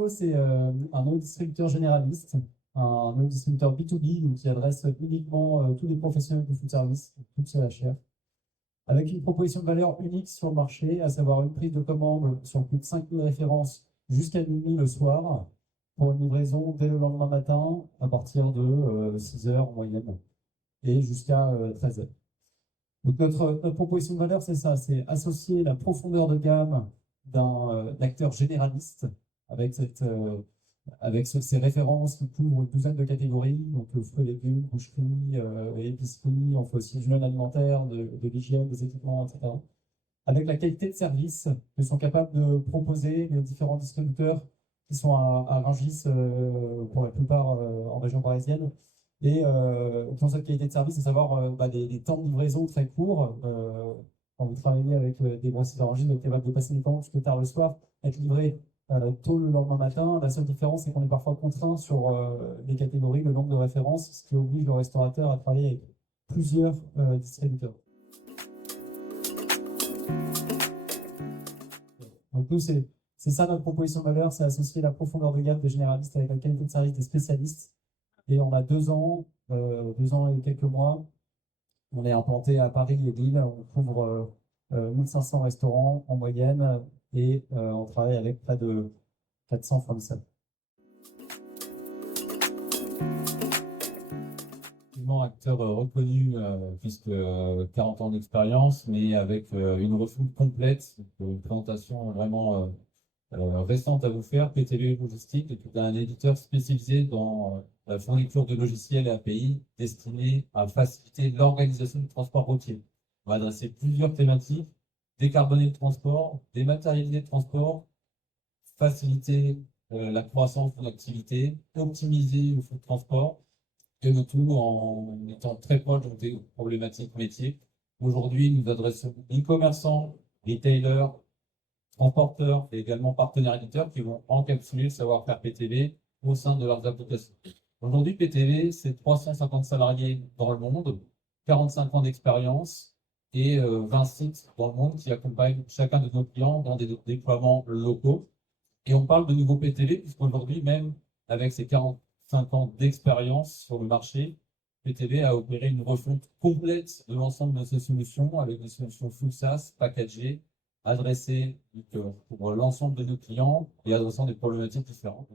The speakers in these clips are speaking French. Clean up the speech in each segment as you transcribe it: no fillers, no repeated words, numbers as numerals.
Fluxflow, c'est un nouveau distributeur généraliste, un nouveau distributeur B2B donc, qui adresse uniquement tous les professionnels de food service, toute CHR, avec une proposition de valeur unique sur le marché, à savoir une prise de commande sur plus de 5000 références jusqu'à minuit le soir, pour une livraison dès le lendemain matin à partir de 6 heures en moyenne et jusqu'à 13 heures. Donc notre proposition de valeur, c'est ça, c'est associer la profondeur de gamme d'un acteur généraliste avec ces références qui couvrent une douzaine de catégories, donc fruits et légumes, boucherie, épicerie, on fait aussi du non alimentaire, de l'hygiène, des équipements, etc. Avec la qualité de service que sont capables de proposer les différents distributeurs qui sont à Rungis, pour la plupart en région parisienne, et qui ont cette qualité de service, à savoir des temps de livraison très courts. Quand vous travaillez avec des grossistes à Rungis, vous êtes capable de passer des commandes jusque tard le soir, être livré tôt le lendemain matin. La seule différence, c'est qu'on est parfois contraint sur les catégories, le nombre de références, ce qui oblige le restaurateur à travailler avec plusieurs distributeurs. Donc nous, c'est ça notre proposition de valeur, c'est associer la profondeur de gamme des généralistes avec la qualité de service des spécialistes. Et on a 2 ans et quelques mois, on est implanté à Paris et Lille, on couvre 1500 restaurants en moyenne et on travaille avec près de 400 fournisseurs. Acteur reconnu, puisque 40 ans d'expérience, mais avec une refonte complète, une présentation vraiment récente à vous faire. PTV Logistique est un éditeur spécialisé dans la fourniture de logiciels et API destinés à faciliter l'organisation du transport routier. On va adresser plusieurs thématiques: décarboner le transport, dématérialiser le transport, faciliter la croissance de l'activité, optimiser le flux de transport, et le tout en étant très proche des problématiques métiers. Aujourd'hui, nous adressons e-commerçants, retailers, transporteurs et également partenaires éditeurs qui vont encapsuler le savoir-faire PTV au sein de leurs applications. Aujourd'hui, PTV, c'est 350 salariés dans le monde, 45 ans d'expérience et 20 sites dans le monde qui accompagnent chacun de nos clients dans des déploiements locaux. Et on parle de nouveau PTV, puisqu'aujourd'hui, même avec ces 45 ans d'expérience sur le marché, PTV a opéré une refonte complète de l'ensemble de ses solutions avec des solutions full SaaS, packagées, adressées pour l'ensemble de nos clients et adressant des problématiques différentes.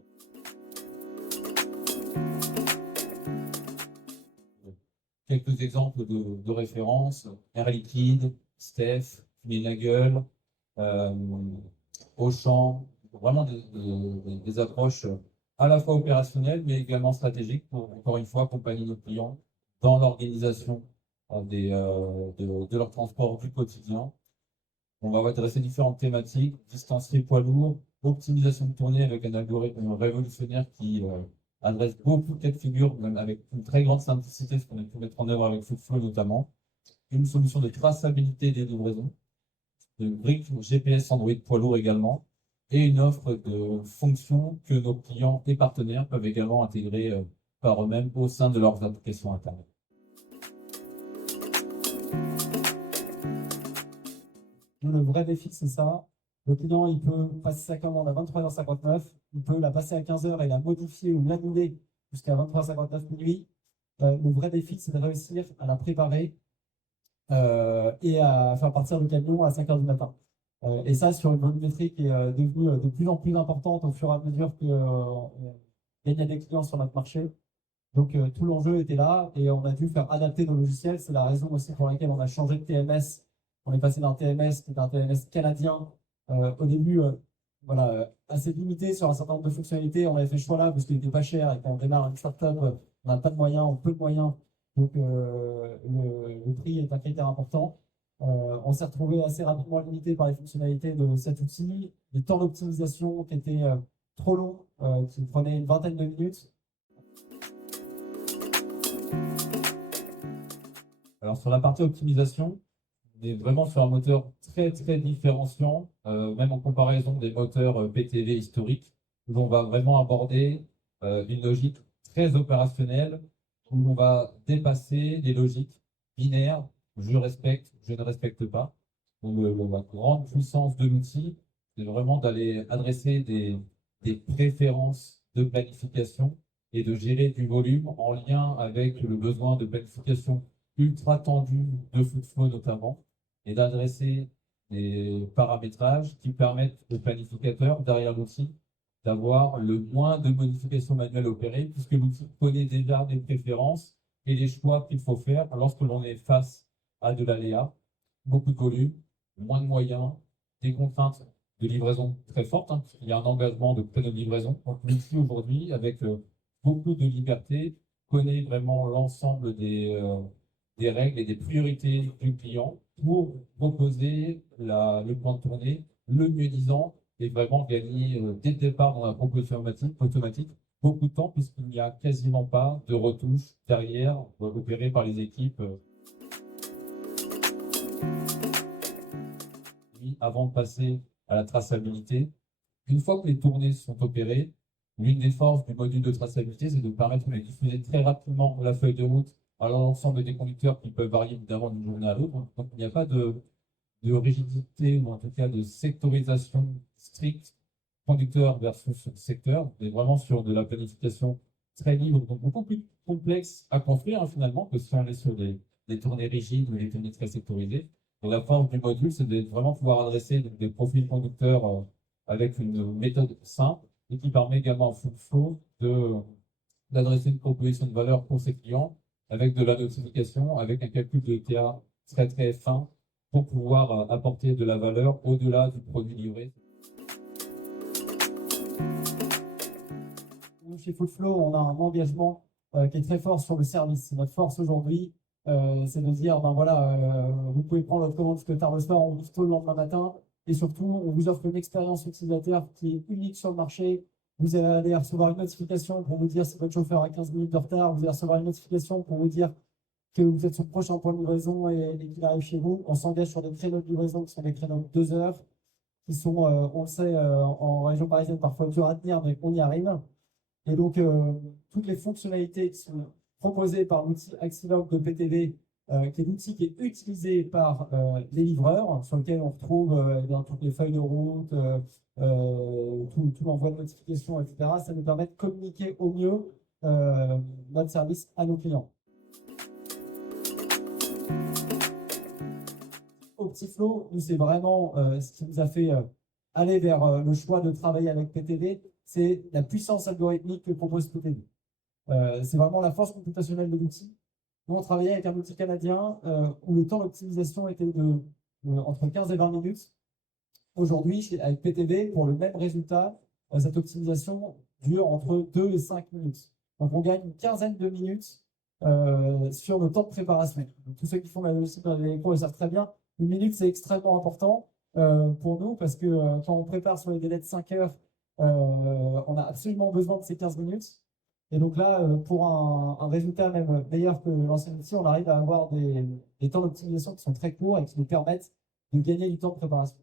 Quelques exemples de références: Air Liquide, Steph, Minagle, Auchan, vraiment des approches à la fois opérationnelles mais également stratégiques pour, encore une fois, accompagner nos clients dans l'organisation de leur transport du quotidien. On va adresser différentes thématiques: distancier poids lourd, optimisation de tournée avec un algorithme révolutionnaire qui adresse beaucoup de cas de figure, même avec une très grande simplicité, ce qu'on a pu mettre en œuvre avec Fluxflow notamment, une solution de traçabilité des livraisons, de briques GPS Android poids lourd également, et une offre de fonctions que nos clients et partenaires peuvent également intégrer par eux-mêmes au sein de leurs applications Internet. Le vrai défi, c'est ça. Le client, il peut passer sa commande à 23h59, il peut la passer à 15h et la modifier ou l'annuler jusqu'à 23h59 minuit. Le vrai défi, c'est de réussir à la préparer et à faire partir le camion à 5h du matin. Et ça, sur une volumétrie qui est devenue de plus en plus importante au fur et à mesure qu'on gagne des clients sur notre marché. Donc tout l'enjeu était là et on a dû faire adapter nos logiciels. C'est la raison aussi pour laquelle on a changé de TMS. On est passé d'un TMS qui est un TMS canadien au début assez limité sur un certain nombre de fonctionnalités. On avait fait ce choix-là parce qu'il n'était pas cher et quand on démarre une startup, on n'a pas de moyens, on peu de moyens. Donc le prix est un critère important. On s'est retrouvé assez rapidement limité par les fonctionnalités de cet outil, les temps d'optimisation qui étaient trop longs, qui prenaient une vingtaine de minutes. Alors sur la partie optimisation, on est vraiment sur un moteur très très différenciant, même en comparaison des moteurs PTV historiques, où on va vraiment aborder une logique très opérationnelle, où on va dépasser les logiques binaires: je respecte, je ne respecte pas. Donc la grande puissance de l'outil, c'est vraiment d'aller adresser des des préférences de planification et de gérer du volume en lien avec le besoin de planification ultra tendu de foot flow notamment, et d'adresser des paramétrages qui permettent aux planificateurs derrière l'outil d'avoir le moins de modifications manuelles opérées, puisque l'outil connaît déjà des préférences et les choix qu'il faut faire lorsque l'on est face à de l'aléa, beaucoup de volume, moins de moyens, des contraintes de livraison très fortes. Il y a un engagement de créneau de livraison. Donc l'outil aujourd'hui, avec beaucoup de liberté, connaît vraiment l'ensemble des règles et des priorités du client pour proposer le plan de tournée le mieux disant et vraiment gagner dès le départ dans la proposition automatique beaucoup de temps puisqu'il n'y a quasiment pas de retouches derrière opérées par les équipes. Avant de passer à la traçabilité, une fois que les tournées sont opérées, l'une des forces du module de traçabilité, c'est de permettre de diffuser très rapidement la feuille de route à l'ensemble des conducteurs qui peuvent varier évidemment d'une journée à l'autre. Donc il n'y a pas de rigidité ou en tout cas de sectorisation stricte conducteur versus secteur, mais vraiment sur de la planification très libre, donc beaucoup plus complexe à construire finalement que si on est sur des tournées rigides ou des tournées très sectorisées. Et la force du module, c'est de vraiment pouvoir adresser des profils conducteurs avec une méthode simple et qui permet également en full flow d'adresser une proposition de valeur pour ses clients avec de la notification, avec un calcul de ETA très très fin pour pouvoir apporter de la valeur au-delà du produit livré. Chez Fullflow, on a un engagement qui est très fort sur le service. Notre force aujourd'hui, c'est de dire, ben voilà, vous pouvez prendre votre commande tard le soir, on vous tôt le lendemain matin, et surtout, on vous offre une expérience utilisateur qui est unique sur le marché. Vous allez recevoir une notification pour vous dire si votre chauffeur a 15 minutes de retard, vous allez recevoir une notification pour vous dire que vous êtes son prochain point de livraison et qu'il arrive chez vous. On s'engage sur des créneaux de livraison qui sont des créneaux de 2 heures, qui sont, on le sait, en région parisienne, parfois durs à tenir, mais on y arrive. Et donc, toutes les fonctionnalités qui sont proposées par l'outil Axilog de PTV, qui est l'outil qui est utilisé par les livreurs, sur lequel on retrouve dans toutes les feuilles de route, tout l'envoi de notifications, etc. Ça nous permet de communiquer au mieux notre service à nos clients. Optiflow, nous, c'est vraiment ce qui nous a fait aller vers le choix de travailler avec PTV, c'est la puissance algorithmique que propose PTV. C'est vraiment la force computationnelle de l'outil. Nous, on travaillait avec un outil canadien où le temps d'optimisation était entre 15 et 20 minutes. Aujourd'hui, avec PTV, pour le même résultat, cette optimisation dure entre 2 et 5 minutes. Donc, on gagne une quinzaine de minutes sur le temps de préparation. Donc, tous ceux qui font la logistique dans les électros le savent très bien. Une minute, c'est extrêmement important pour nous parce que quand on prépare sur les délais de 5 heures, on a absolument besoin de ces 15 minutes. Et donc là, pour un résultat même meilleur que l'ancien outil, on arrive à avoir des temps d'optimisation qui sont très courts et qui nous permettent de gagner du temps de préparation.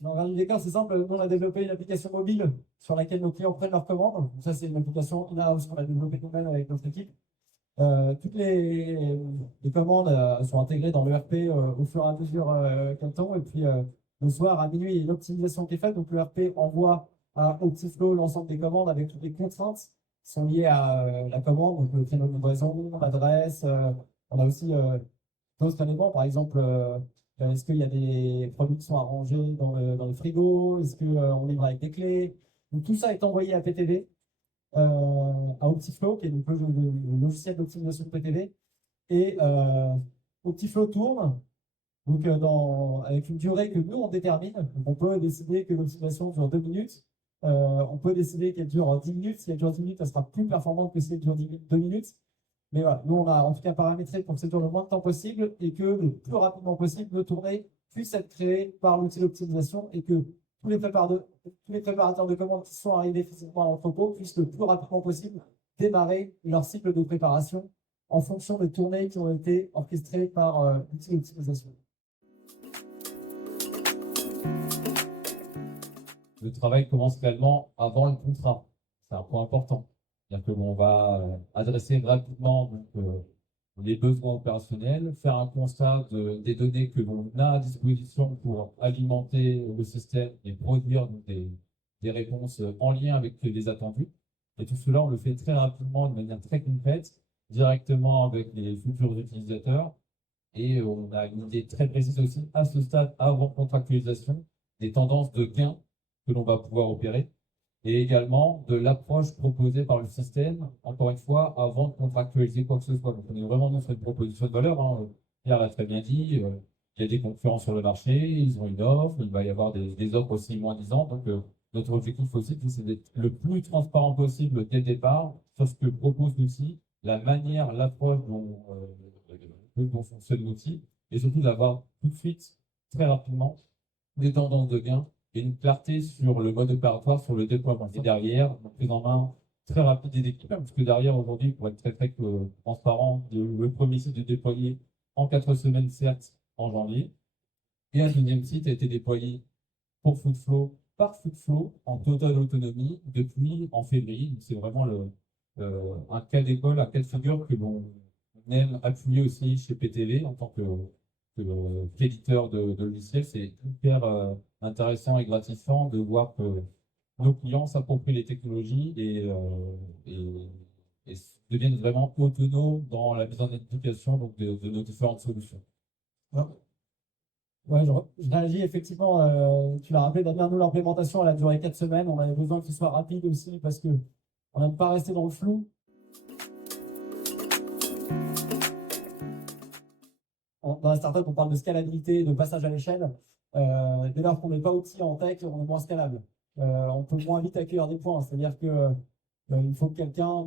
Dans un des cas, c'est simple, nous on a développé une application mobile sur laquelle nos clients prennent leurs commandes. Donc ça, c'est une application in-house qu'on a développée nous-mêmes avec notre équipe. Toutes les commandes sont intégrées dans l'ERP au fur et à mesure qu'elles tombent. Et puis le soir à minuit, il y a une optimisation qui est faite. Donc l'ERP envoie à Optiflow l'ensemble des commandes avec toutes les contraintes qui sont liées à la commande, donc le créneau de livraison, l'adresse. On a aussi d'autres éléments, par exemple, est-ce qu'il y a des produits qui sont arrangés dans le frigo? Est-ce qu'on livre avec des clés? Donc tout ça est envoyé à PTV. À Optiflow, qui est donc le logiciel d'optimisation de PTV. Et Optiflow tourne donc, avec une durée que nous, on détermine. Donc, on peut décider que l'optimisation dure 2 minutes. On peut décider qu'elle dure 10 minutes. Si elle dure 10 minutes, elle sera plus performante que si elle dure 2 minutes. Mais voilà, nous, on a en tout cas paramétré pour que ça dure le moins de temps possible et que le plus rapidement possible, le tournée puisse être créé par l'outil d'optimisation et que tous les préparateurs de commandes qui sont arrivés physiquement à l'entrepôt puissent le plus rapidement possible démarrer leur cycle de préparation en fonction des tournées qui ont été orchestrées par l'outil d'optimisation. Le travail commence réellement avant le contrat. C'est un point important. C'est-à-dire que l'on va adresser rapidement les besoins opérationnels, faire un constat des données que l'on a à disposition pour alimenter le système et produire donc, des réponses en lien avec les attendus. Et tout cela, on le fait très rapidement, de manière très concrète, directement avec les futurs utilisateurs. Et on a une idée très précise aussi à ce stade, avant contractualisation, des tendances de gains que l'on va pouvoir opérer et également de l'approche proposée par le système, encore une fois, avant de contractualiser quoi que ce soit. Donc, on est vraiment dans cette proposition de valeur. Hein. Pierre l'a très bien dit, il y a des concurrents sur le marché, ils ont une offre, il va y avoir des offres aussi moins disantes. Donc, notre objectif aussi, c'est d'être le plus transparent possible dès le départ sur ce que propose l'outil, la manière, l'approche dont fonctionne l'outil, et surtout d'avoir tout de suite, très rapidement, des tendances de gain et une clarté sur le mode opératoire, sur le déploiement. Et derrière, une prise en main très rapide des équipes, parce que derrière, aujourd'hui, pour être très transparent, le premier site est déployé en 4 semaines, certes, en janvier, et un deuxième site a été déployé pour Foodflow, par Foodflow, en totale autonomie, depuis en février. C'est vraiment un cas d'école, un cas de figure que l'on aime appuyer aussi chez PTV en tant qu'éditeur de logiciels. C'est hyper intéressant et gratifiant de voir que nos clients s'approprient les technologies et deviennent vraiment autonomes dans la mise en application donc, de nos différentes solutions. Ouais, je réagis effectivement. Tu l'as rappelé, Damien, nous, l'implémentation, elle a duré 4 semaines. On avait besoin qu'il soit rapide aussi parce que on n'aime pas rester dans le flou. Dans la startup, on parle de scalabilité, de passage à l'échelle. Dès lors qu'on n'est pas outil en tech, on est moins scalable. On peut moins vite accueillir des points. C'est-à-dire que il faut que quelqu'un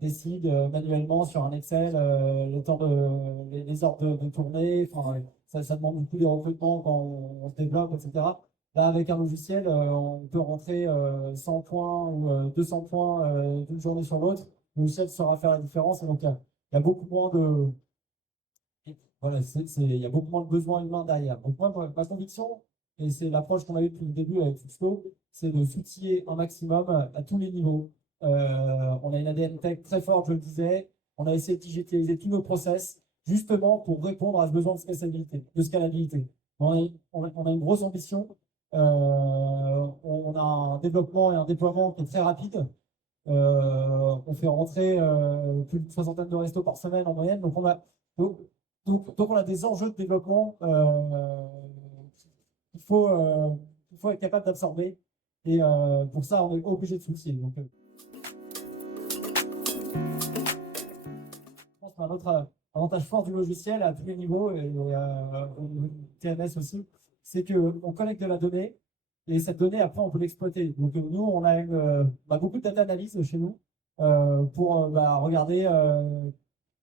décide manuellement sur un Excel les ordres de tournée. Enfin, ça demande beaucoup de recrutement quand on se développe, etc. Là, avec un logiciel, on peut rentrer 100 points ou 200 points d'une journée sur l'autre. Le logiciel saura faire la différence. Et donc, il y a beaucoup moins de voilà, il y a beaucoup moins de besoins humains derrière. Donc, moi, ma conviction, et c'est l'approche qu'on a eue depuis le début avec Foodflow, c'est de s'outiller un maximum à tous les niveaux. On a une ADN tech très forte, je le disais. On a essayé de digitaliser tous nos process, justement pour répondre à ce besoin de scalabilité. On a une grosse ambition. On a un développement et un déploiement qui est très rapide. On fait rentrer plus d'une soixantaine de restos par semaine en moyenne. Donc, on a des enjeux de développement qu'il faut être capable d'absorber. Et pour ça, on est obligé de s'outiller. Donc, je pense qu'un autre avantage fort du logiciel à tous les niveaux, et au TMS aussi, c'est qu'on collecte de la donnée, et cette donnée, après, on peut l'exploiter. Donc, nous, on a beaucoup de data analyse chez nous pour regarder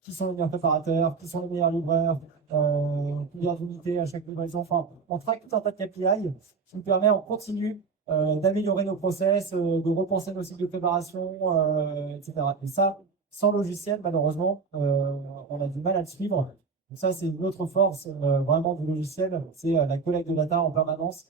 qui sont les meilleurs préparateurs, qui sont les meilleurs livreurs, combien d'unités à chaque livraison. Enfin, on traque tout un tas de KPI qui nous permet en continu d'améliorer nos process, de repenser nos cycles de préparation, etc. Et ça, sans logiciel, malheureusement, on a du mal à le suivre. Donc ça, c'est une autre force vraiment du logiciel, c'est la collecte de data en permanence